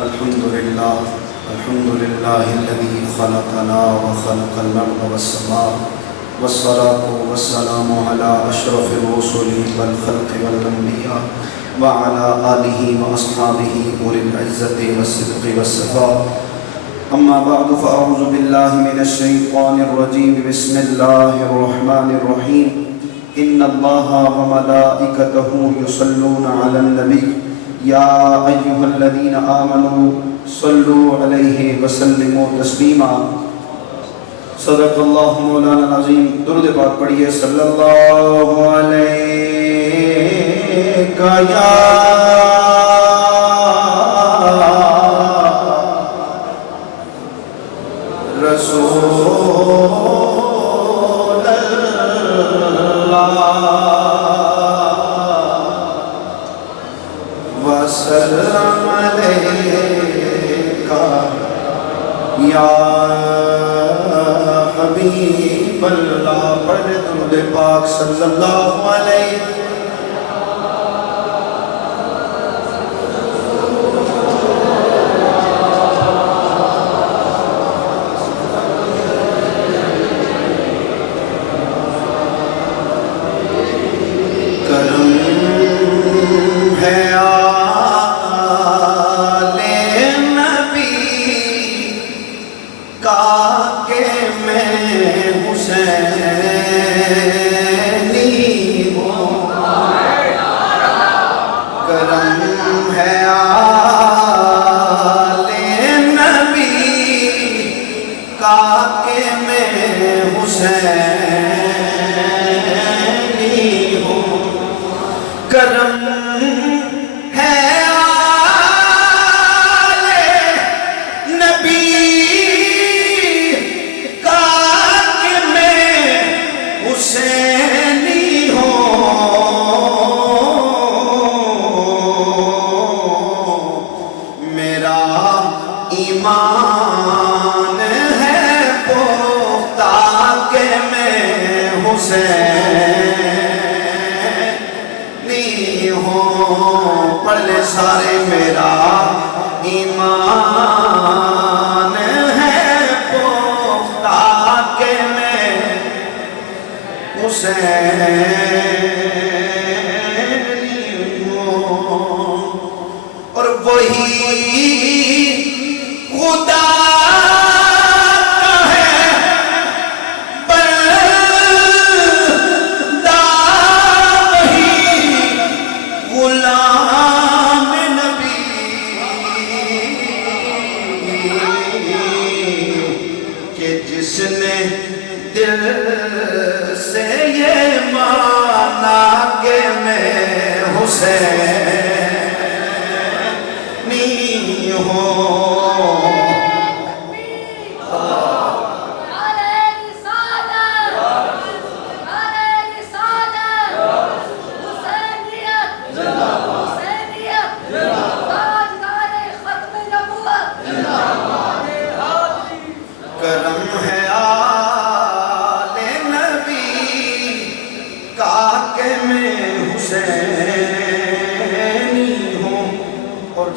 الحمد لله الذي خلقنا وخلق الأرض والسماء والصلاة والسلام على أشرف الرسل والخلق والأنبياء وعلى آله وأصحابه أولي العزة والصدق والصفاء. أما بعد فأعوذ بالله من الشيطان الرجيم. بسم الله الرحمن الرحيم. إن الله وملائكته يصلون على النبي يا أيها الذين آمنوا صلوا عليه وسلموا تسليما. صدق اللہ مولانا العظیم. درود پاک پڑھیے. صلی اللہ علیہ یا رسول اللہ وسلم علیکہ یا حبیب اللہ. پڑھ لے درود پاک صلی اللہ علیہ. سارے میرا ایمان ہے پختہ کہ میں حسینی ہوں. اور وہی خدا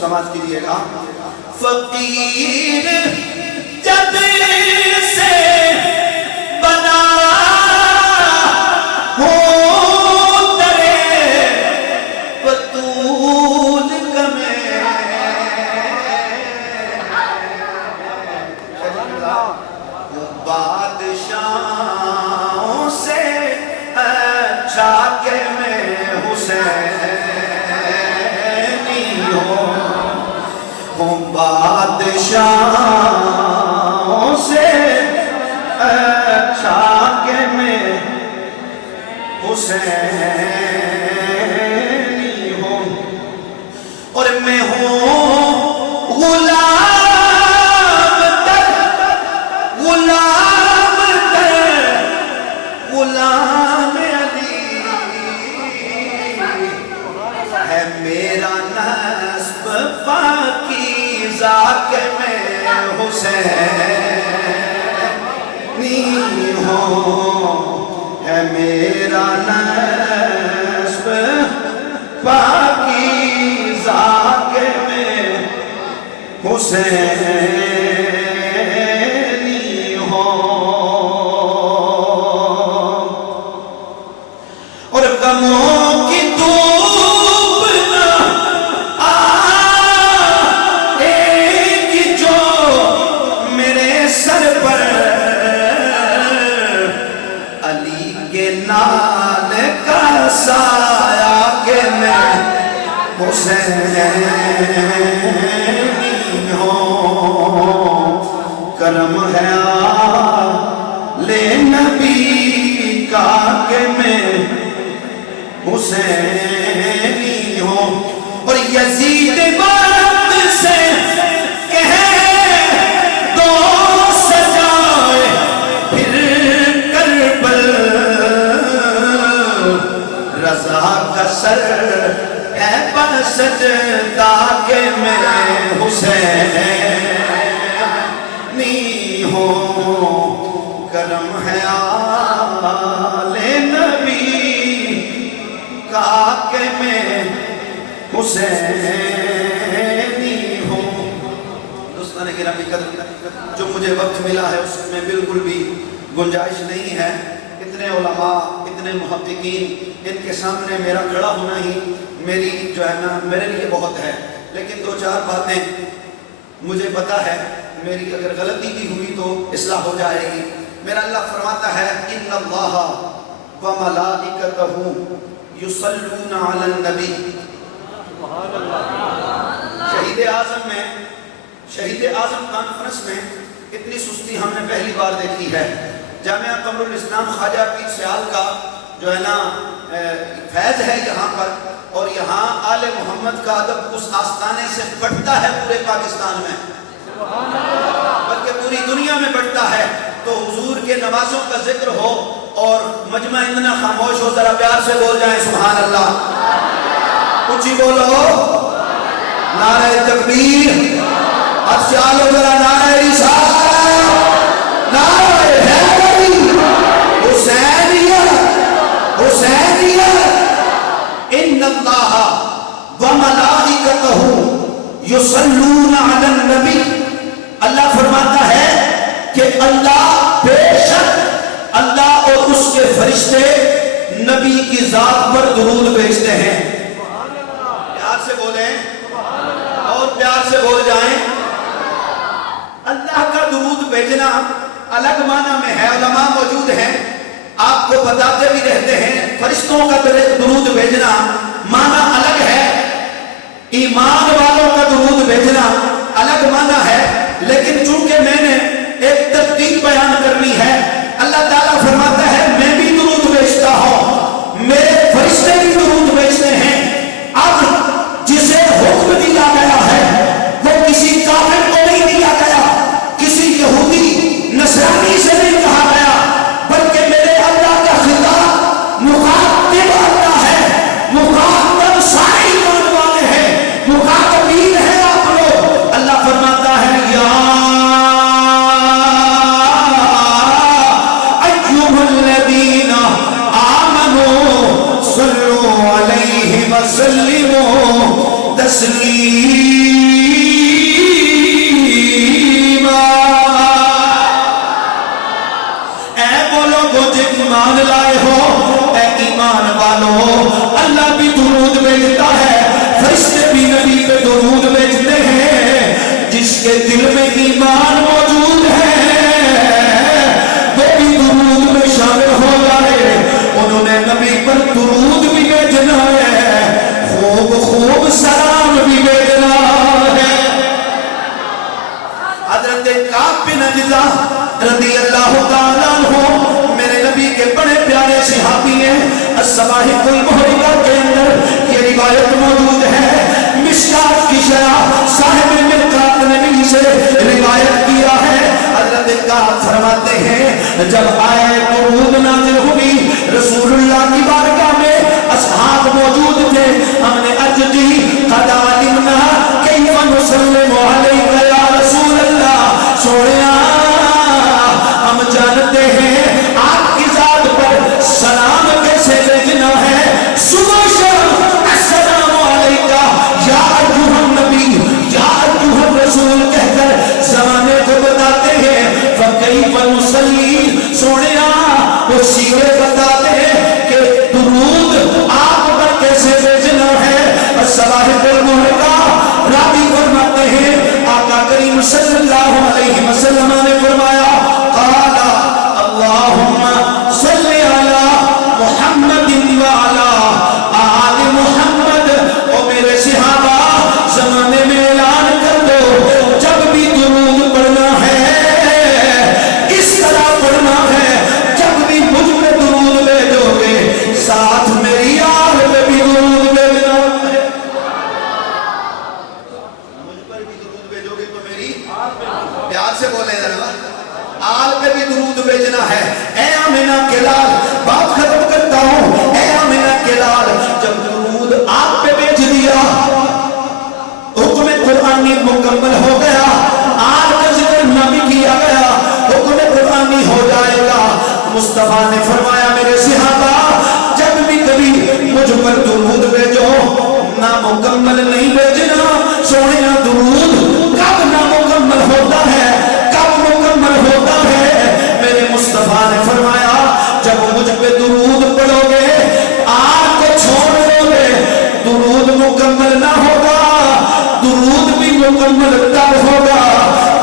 سماج کیجئے گا. فقیر جب سے بنا ہو درے بطول کمیں بادشاہوں سے اچھا کہ میں حسینی ہوں. بادشاہوں سے اچھا کہ میں حسینی ہوں. اور میں ہوں غلام تر غلام علی ہے میرا نسب پاکیزہ کہ میں حسینی ہوں. ہے میرا نسب پاکیزہ کہ میں حسینی ہوں اور غموں کی دھوپ نہ آئے گی جو میرے سر پر علی کے نال کا سایہ کہ میں حسینی ہوں کرم ہے آلِ نبی کا کہ میں حسینی ہوں اور یزید بات سے کہہ دو سجائے پھر کربل رضا کا سر ہے پر سجدہ کہ میں حسینی ہوں کرم ہے آلِ نبی کا کہ میں حسینی ہوں۔ دوستان گرامی قدر جو مجھے وقت ملا ہے اس میں بالکل بھی گنجائش نہیں ہے، اتنے علماء اتنے محققین ان کے سامنے میرا کھڑا ہونا ہی میری جو ہے نا میرے لیے بہت ہے، لیکن دو چار باتیں مجھے پتا ہے میری اگر غلطی بھی ہوئی تو اصلاح ہو جائے گی۔ میرا اللہ فرماتا ہے ان اللہ وملائکتہ یصلون علی النبی۔ شہید اعظم کانفرنس میں اتنی سستی ہم نے پہلی بار دیکھی ہے۔ جامعہ قمر الاسلام خواجہ پیر سیال کا جو ہے نا فیض ہے یہاں پر، اور یہاں آل محمد کا ادب اس آستانے سے بڑھتا ہے پورے پاکستان میں، بلکہ پوری دنیا میں بڑھتا ہے۔ تو حضور کے نوازوں کا ذکر ہو اور مجمع اتنا خاموش ہو، ذرا پیار سے بول جائیں سبحان اللہ، اونچی بولو نعرہ تکبیر، اب چالو ذرا نعرہ رسالت، نعرہ حیدری، حسینیہ حسینیہ۔ ان اللہ وملائکتہ یصلون علی النبی، اللہ فرماتا ہے کہ اللہ بے شک اللہ اور اس کے فرشتے نبی کی ذات پر درود بھیجتے ہیں۔ پیار سے بولیں اور پیار سے بول جائیں۔ اللہ کا درود بھیجنا الگ معنی میں ہے، علماء موجود ہیں آپ کو بتاتے بھی رہتے ہیں، فرشتوں کا درود بھیجنا معنی الگ ہے، ایمان والوں کا درود بھیجنا الگ معنی ہے، لیکن چونکہ میں نے ایک ترتیب بیان کرنی ہے، اللہ تعالیٰ فرماتا ہے میں بھی درود بھیجتا ہوں، میرے فرشتے بھی درود بھیجتے ہیں۔ اب جسے حکم دیا گیا ہے وہ کسی کافر کو نہیں دیا گیا، کسی یہودی نصرانی سے نہیں کہا گیا، بلکہ میرے اللہ کا خطاب مخاطب اللہ ہے، مخاطب سارے ایمان والے ہیں، مخاطبین ہیں آپ لوگ۔ اللہ فرماتا ہے یا ایھا الذین آمنوا صلوا علیہ وسلموا تسلیما۔ اے وہ لوگوں جو ایمان لائے ہو، اے ایمان والو، اللہ بھی درود بھیجتا ہے، فرشتے بھی نبی پہ درود بھیجتے ہیں۔ جس کے دل میں ایمان موجود ہے وہ بھی درود میں شامل ہو جائے، انہوں نے نبی پر درود بھی بھیجنا ہے، خوب خوب سلام بھی بھیجنا ہے۔ حضرت کعب بن عجلہ رضی اللہ تعالیٰ عنہ میرے نبی کے بڑے پیارے صحابی ہیں۔ الصواہب المحرقہ کے اندر یہ روایت موجود ہے، مشکات کی شرح صاحب مرقات نبی سے روایت کیا ہے۔ حضرت کعب فرماتے ہیں جب آیت درود نازل ہوئی رسول اللہ کی بارگاہ میں اصحاب موجود تھے، ہم نے عرض کی قد علمنا کیف نسلم علیک یا رسول اللہ، سوڑیا ہم جانتے ہیں آپ کی ذات پر سلام کیسے بھیجنا ہے، صبح شام السلام علیکہ یا ایھا النبی یا ایھا الرسول پیار سے بولے ذرا، آل پہ بھی درود بھیجنا ہے۔ اے آمنہ کے لال، بات ختم کرتا ہوں، اے آمنہ کے لال، جب درود آپ پہ بھیج دیا، حکم قرآنی مکمل ہو گیا، آل کا ذکر نہ بھی کیا گیا، حکم قرآنی ہو جائے گا۔ مصطفیٰ نے فرمایا میرے صحابہ جب بھی کبھی مجھ پر درود بھیجو، نامکمل نہیں بھیجنا۔ سونے درود کب نامکمل ہوتا ہے، کب مکمل ہوتا ہے؟ میرے مصطفیٰ نے فرمایا جب مجھ پہ درود پڑھو گے، آگ کو چھوڑ دو گے، درود مکمل نہ ہوگا۔ درود بھی مکمل تب ہوگا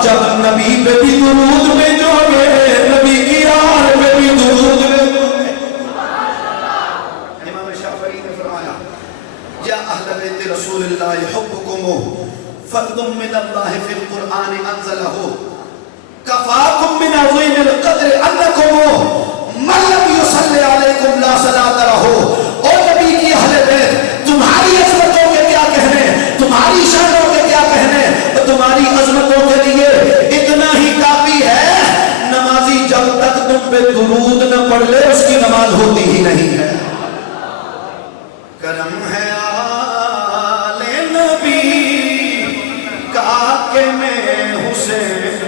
جب نبی پہ بھی درود بھیجو گے، نبی کی آل پہ بھی درود بھیجو گے۔ امام شافعی نے فرمایا یا اہل بیت رسول اللہ حبکم فرد من اللہ فی القرآن انزلہ کفاکم من عظیم القدر انکم من لم یصلی علیکم لا صلاۃ لہ۔ اور نبی کی اہل بیت تمہاری عظمتوں کے کیا کہنے، تمہاری شانوں کے کیا کہنے، تمہاری عظمتوں کے لیے اتنا ہی کافی ہے، نمازی جب تک تم پہ درود نہ پڑھ لے اس کی نماز ہوتی ہی نہیں ہے۔ کرم ہے آل نبی کا کہ میں حسین